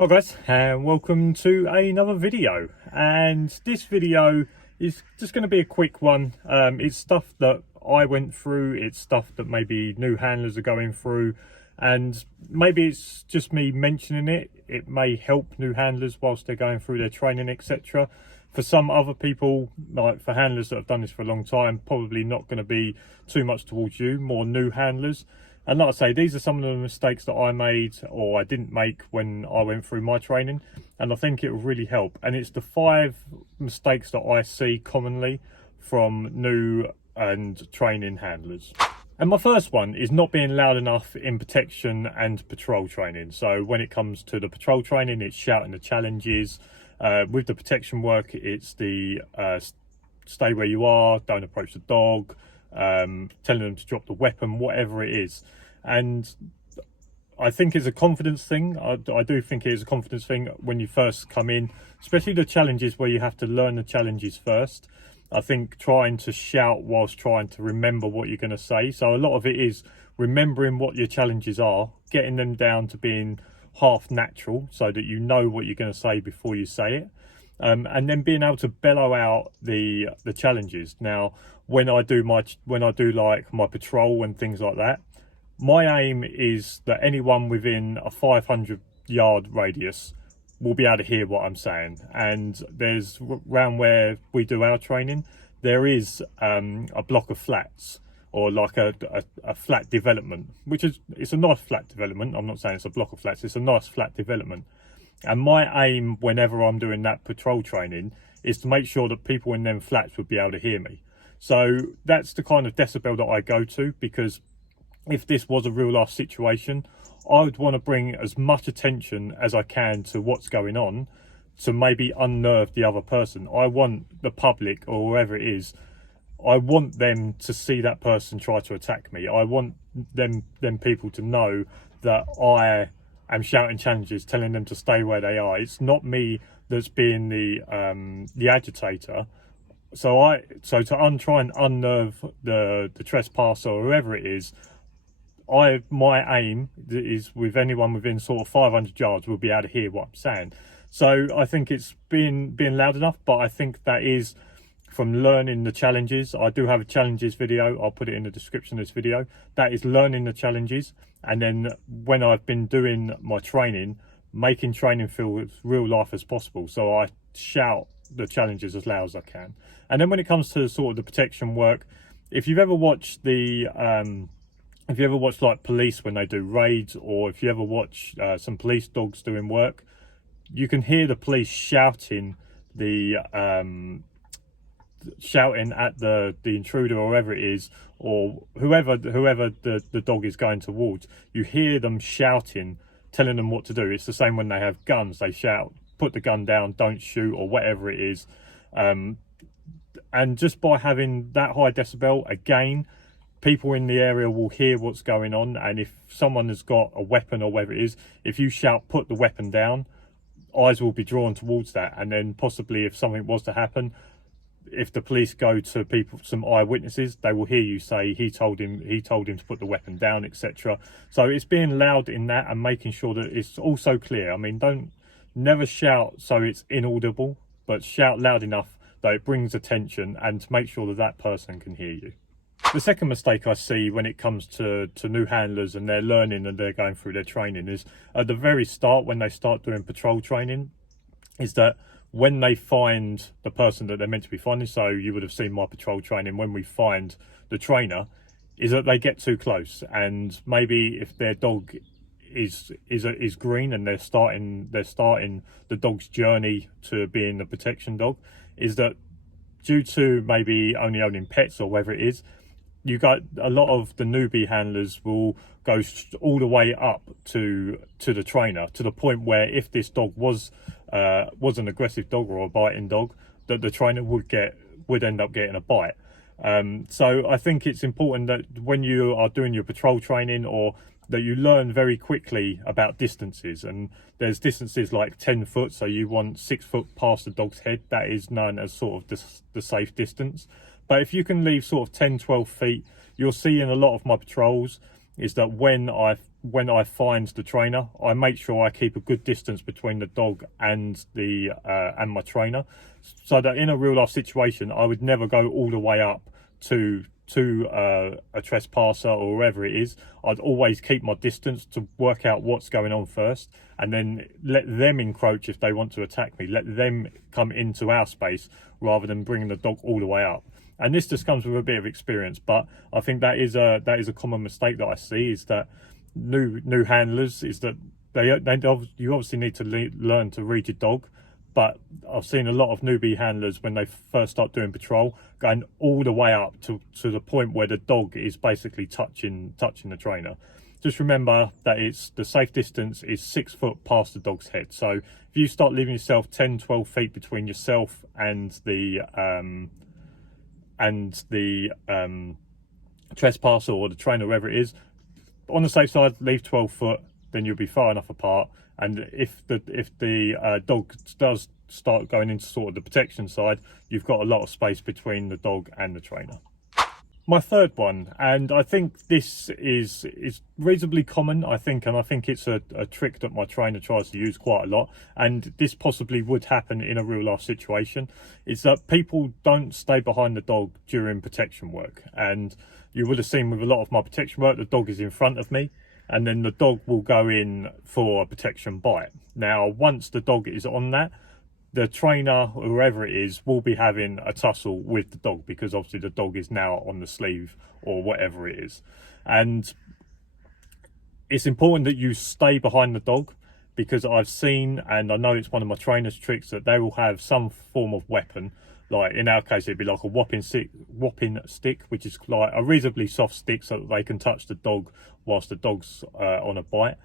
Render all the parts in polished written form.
Hi guys, and welcome to another video. And this video is just going to be a quick one. It's stuff that I went through, it's stuff that maybe new handlers are going through, and maybe it's just me mentioning it. It may help new handlers whilst they're going through their training, etc. For some other people, like for handlers that have done this for a long time, probably not going to be too much towards you, more new handlers. And like I say, these are some of the mistakes that I made or I didn't make when I went through my training, and I think it will really help. And it's the 5 mistakes that I see commonly from new and training handlers. And my first one is not being loud enough in protection and patrol training. So when it comes to the patrol training, it's shouting the challenges. With the protection work, it's the stay where you are, don't approach the dog, telling them to drop the weapon, whatever it is. And I think it's a confidence thing. I do think it is a confidence thing when you first come in, especially the challenges where you have to learn the challenges first. I think trying to shout whilst trying to remember what you're going to say. So a lot of it is remembering what your challenges are, getting them down to being half natural so that you know what you're going to say before you say it. And then being able to bellow out the challenges. Now, when I do like my patrol and things like that, my aim is that anyone within a 500-yard radius will be able to hear what I'm saying. And there's around where we do our training, there is a block of flats, or like a flat development, it's a nice flat development. I'm not saying it's a block of flats, it's a nice flat development. And my aim whenever I'm doing that patrol training is to make sure that people in them flats would be able to hear me. So that's the kind of decibel that I go to, because if this was a real life situation, I would want to bring as much attention as I can to what's going on to maybe unnerve the other person. I want the public, or whoever it is, I want them to see that person try to attack me. I want them people to know that I am shouting challenges, telling them to stay where they are. It's not me that's being the agitator. So to try and unnerve the trespasser or whoever it is, my aim is with anyone within sort of 500 yards will be able to hear what I'm saying. So I think it's being loud enough, but I think that is from learning the challenges. I do have a challenges video, I'll put it in the description of this video. That is learning the challenges, and then when I've been doing my training, making training feel as real life as possible. So I shout the challenges as loud as I can. And then when it comes to sort of the protection work, if you've ever watched like police when they do raids, or if you ever watch some police dogs doing work, you can hear the police shouting at the intruder, or whoever it is, or whoever the dog is going towards. You hear them shouting, telling them what to do. It's the same when they have guns. They shout, put the gun down, don't shoot, or whatever it is. And just by having that high decibel, again, people in the area will hear what's going on. And if someone has got a weapon or whatever it is, if you shout, put the weapon down, eyes will be drawn towards that. And then possibly if something was to happen, if the police go to some eyewitnesses, they will hear you say he told him to put the weapon down, etc. So it's being loud in that and making sure that it's also clear. I mean, never shout so it's inaudible, but shout loud enough that it brings attention and to make sure that person can hear you. The second mistake I see when it comes to new handlers and they're learning and they're going through their training is at the very start, when they start doing patrol training, is that when they find the person that they're meant to be finding, so you would have seen my patrol training, when we find the trainer, is that they get too close. And maybe if their dog is green and they're starting the dog's journey to being a protection dog, is that due to maybe only owning pets or whatever it is, you got a lot of the newbie handlers will go all the way up to the trainer, to the point where if this dog was an aggressive dog or a biting dog, that the trainer would end up getting a bite. So I think it's important that when you are doing your patrol training, or that you learn very quickly about distances. And there's distances like 10 foot, so you want 6 foot past the dog's head. That is known as sort of the safe distance. But if you can leave sort of 10, 12 feet, you'll see in a lot of my patrols is that when I when I find the trainer, I make sure I keep a good distance between the dog and the and my trainer, so that in a real life situation I would never go all the way up to a trespasser or wherever it is. I'd always keep my distance to work out what's going on first, and then let them encroach if they want to attack me. Let them come into our space rather than bringing the dog all the way up. And this just comes with a bit of experience, but I think that is a common mistake that I see, is that new handlers is that you obviously need to learn to read your dog. But I've seen a lot of newbie handlers, when they first start doing patrol, going all the way up to the point where the dog is basically touching the trainer. Just remember that the safe distance is 6 foot past the dog's head. So if you start leaving yourself 10-12 feet between yourself and the trespasser or the trainer, wherever it is, on the safe side, leave 12 foot, then you'll be far enough apart. And if the dog does start going into sort of the protection side, you've got a lot of space between the dog and the trainer. My third one, and I think this is reasonably common, I think it's a trick that my trainer tries to use quite a lot, and this possibly would happen in a real life situation, is that people don't stay behind the dog during protection work. And you would have seen with a lot of my protection work, the dog is in front of me, and then the dog will go in for a protection bite. Now, once the dog is on that, the trainer, or whoever it is, will be having a tussle with the dog, because obviously the dog is now on the sleeve or whatever it is. And it's important that you stay behind the dog, because I've seen, and I know it's one of my trainer's tricks, that they will have some form of weapon. Like in our case, it'd be like a whopping stick, which is like a reasonably soft stick, so that they can touch the dog whilst the dog's on a bite.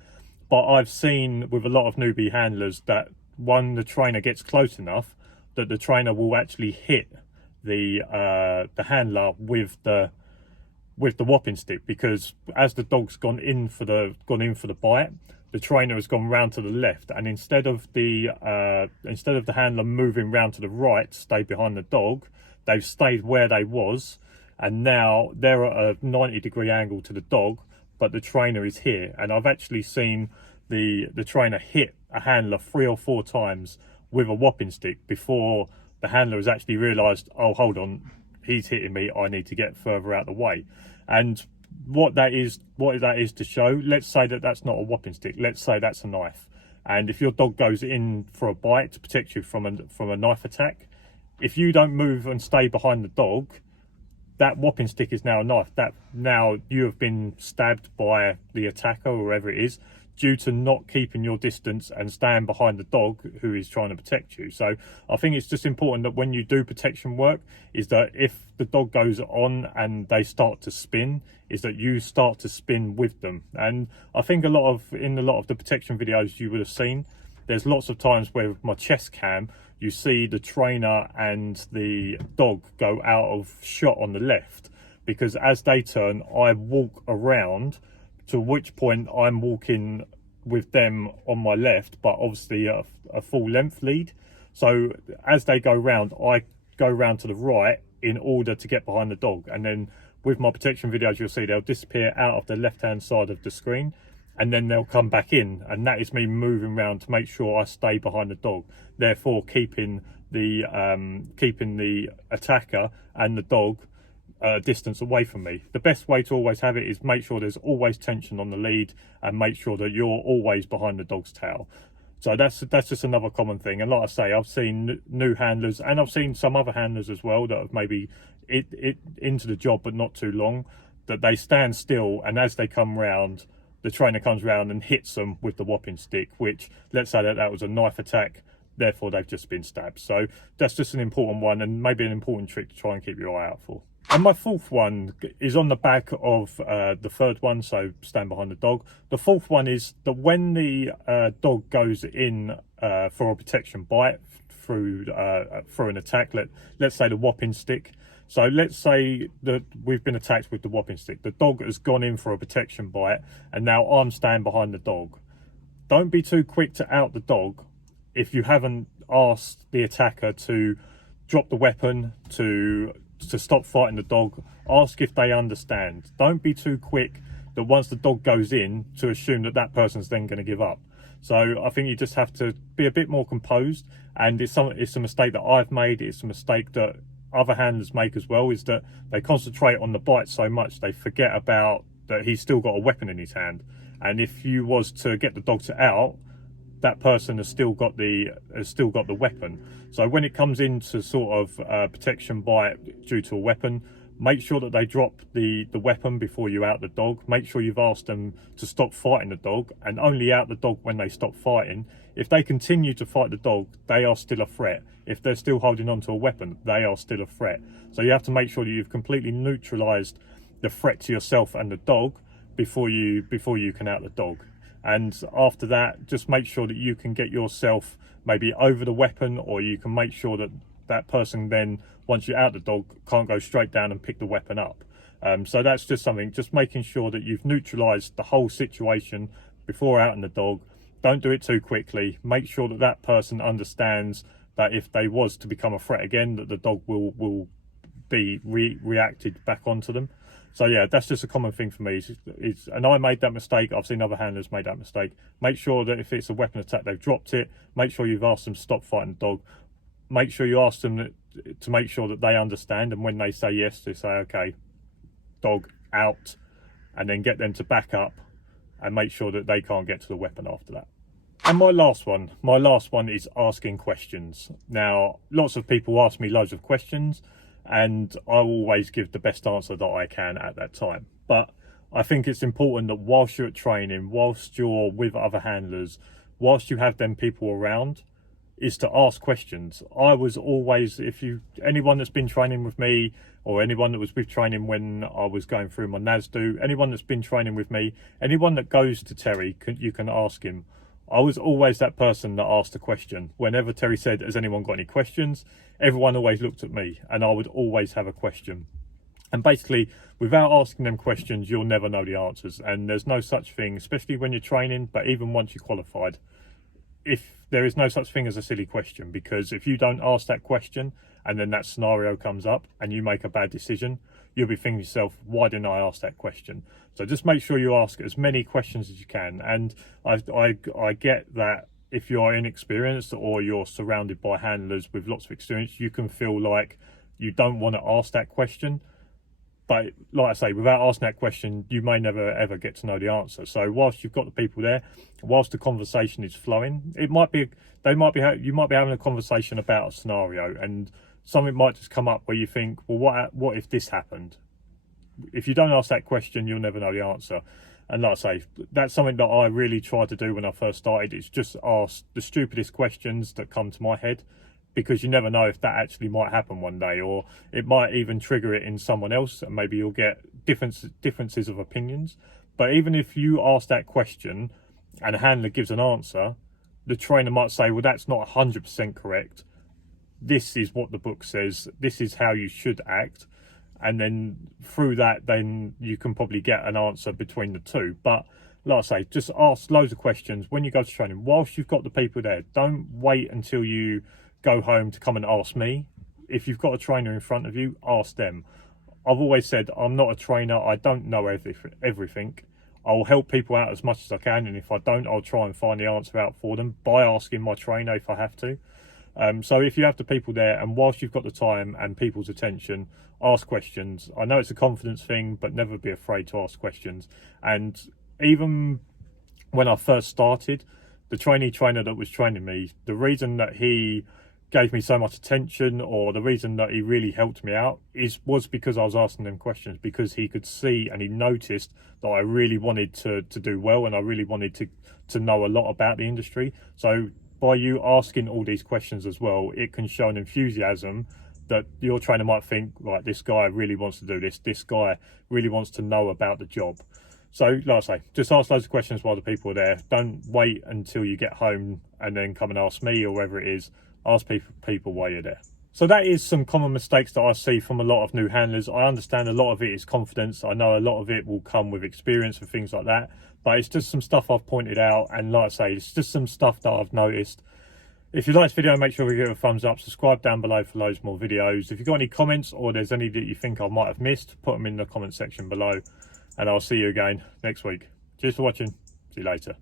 But I've seen with a lot of newbie handlers that when the trainer gets close enough, that the trainer will actually hit the handler with the whopping stick, because as the dog's gone in for the bite, the trainer has gone round to the left, and instead of the handler moving round to the right, stay behind the dog, they've stayed where they was, and now they're at a 90-degree angle to the dog, but the trainer is here. And I've actually seen the trainer hit a handler 3 or 4 times with a whopping stick before the handler has actually realised, oh, hold on, he's hitting me, I need to get further out the way. And what that is to show, let's say that that's not a whopping stick, let's say that's a knife. And if your dog goes in for a bite to protect you from a knife attack, if you don't move and stay behind the dog, that whopping stick is now a knife. That now you have been stabbed by the attacker or whoever it is, due to not keeping your distance and staying behind the dog who is trying to protect you. So I think it's just important that when you do protection work, is that if the dog goes on and they start to spin, is that you start to spin with them. And I think in a lot of the protection videos you would have seen, there's lots of times where with my chest cam, you see the trainer and the dog go out of shot on the left, because as they turn, I walk around, to which point I'm walking with them on my left, but obviously a full length lead. So as they go round, I go round to the right in order to get behind the dog. And then with my protection videos, you'll see they'll disappear out of the left-hand side of the screen, and then they'll come back in. And that is me moving around to make sure I stay behind the dog, therefore keeping the attacker and the dog distance away from me. The best way to always have it is make sure there's always tension on the lead, and make sure that you're always behind the dog's tail. So that's just another common thing. And like I say, I've seen new handlers, and I've seen some other handlers as well, that have maybe into the job but not too long, that they stand still, and as they come round, the trainer comes round and hits them with the whopping stick, which, let's say that was a knife attack, therefore they've just been stabbed. So that's just an important one, and maybe an important trick to try and keep your eye out for. And my fourth one is on the back of the third one, so stand behind the dog. The fourth one is that when the dog goes in for a protection bite through an attack, let's say the whopping stick. So let's say that we've been attacked with the whopping stick. The dog has gone in for a protection bite, and now I'm standing behind the dog. Don't be too quick to out the dog if you haven't asked the attacker to drop the weapon, to stop fighting the dog. Ask if they understand. Don't be too quick that once the dog goes in, to assume that that person's then going to give up. So I think you just have to be a bit more composed, and it's a mistake that I've made. It's a mistake that other handlers make as well, is that they concentrate on the bite so much they forget about that he's still got a weapon in his hand. And if you was to get the dog to out, that person has still got the weapon. So when it comes into sort of protection bite due to a weapon, make sure that they drop the weapon before you out the dog. Make sure you've asked them to stop fighting the dog, and only out the dog when they stop fighting. If they continue to fight the dog, they are still a threat. If they're still holding on to a weapon, they are still a threat. So you have to make sure that you've completely neutralized the threat to yourself and the dog before you can out the dog. And after that, just make sure that you can get yourself maybe over the weapon, or you can make sure that that person then, once you're out the dog, can't go straight down and pick the weapon up. So that's just something, just making sure that you've neutralized the whole situation before outing the dog. Don't do it too quickly. Make sure that that person understands that if they was to become a threat again, that the dog will be reacted back onto them. So yeah, that's just a common thing for me. And I made that mistake. I've seen other handlers make that mistake. Make sure that if it's a weapon attack, they've dropped it. Make sure you've asked them to stop fighting the dog. Make sure you ask them to make sure that they understand. And when they say yes, to say, okay, dog out, and then get them to back up and make sure that they can't get to the weapon after that. And my last one is asking questions. Now, lots of people ask me loads of questions, and I always give the best answer that I can at that time. But I think it's important that whilst you're at training, whilst you're with other handlers, whilst you have them people around, is to ask questions. I was always, anyone that's been training with me, or anyone that was with training when I was going through my NASDO, anyone that's been training with me, anyone that goes to Terry, you can ask him. I was always that person that asked a question. Whenever Terry said, has anyone got any questions? Everyone always looked at me, and I would always have a question. And basically, without asking them questions, you'll never know the answers. And there's no such thing, especially when you're training, but even once you're qualified, if there is no such thing as a silly question, because if you don't ask that question and then that scenario comes up and you make a bad decision, you'll be thinking to yourself, why didn't I ask that question? So just make sure you ask as many questions as you can. And I get that if you're inexperienced or you're surrounded by handlers with lots of experience, you can feel like you don't want to ask that question. But like I say, without asking that question, you may never ever get to know the answer. So whilst you've got the people there, whilst the conversation is flowing, you might be having a conversation about a scenario, and something might just come up where you think, well, what if this happened? If you don't ask that question, you'll never know the answer. And like I say, that's something that I really tried to do when I first started. It's just ask the stupidest questions that come to my head, because you never know if that actually might happen one day, or it might even trigger it in someone else, and maybe you'll get differences of opinions. But even if you ask that question and a handler gives an answer, the trainer might say, well, that's not 100% correct. This is what the book says. This is how you should act. And then through that, then you can probably get an answer between the two. But like I say, just ask loads of questions when you go to training. Whilst you've got the people there, don't wait until you go home to come and ask me. If you've got a trainer in front of you, ask them. I've always said I'm not a trainer. I don't know everything. I'll help people out as much as I can, and if I don't, I'll try and find the answer out for them by asking my trainer if I have to. So if you have the people there, and whilst you've got the time and people's attention, ask questions. I know it's a confidence thing, but never be afraid to ask questions. And even when I first started, the trainee trainer that was training me, the reason that he gave me so much attention, or the reason that he really helped me out, was because I was asking them questions, because he could see and he noticed that I really wanted to do well, and I really wanted to know a lot about the industry. So by you asking all these questions as well, it can show an enthusiasm that your trainer might think, right, this guy really wants to do this guy really wants to know about the job. So like I say, just ask loads of questions while the people are there. Don't wait until you get home and then come and ask me or whoever it is. Ask people while you're there. So that is some common mistakes that I see from a lot of new handlers. I understand a lot of it is confidence. I know a lot of it will come with experience and things like that, but it's just some stuff I've pointed out, and like I say, it's just some stuff that I've noticed. If you like this video, make sure you give it a thumbs up, subscribe down below for loads more videos. If you've got any comments, or there's any that you think I might have missed, put them in the comment section below. and I'll see you again next week. Cheers for watching. See you later.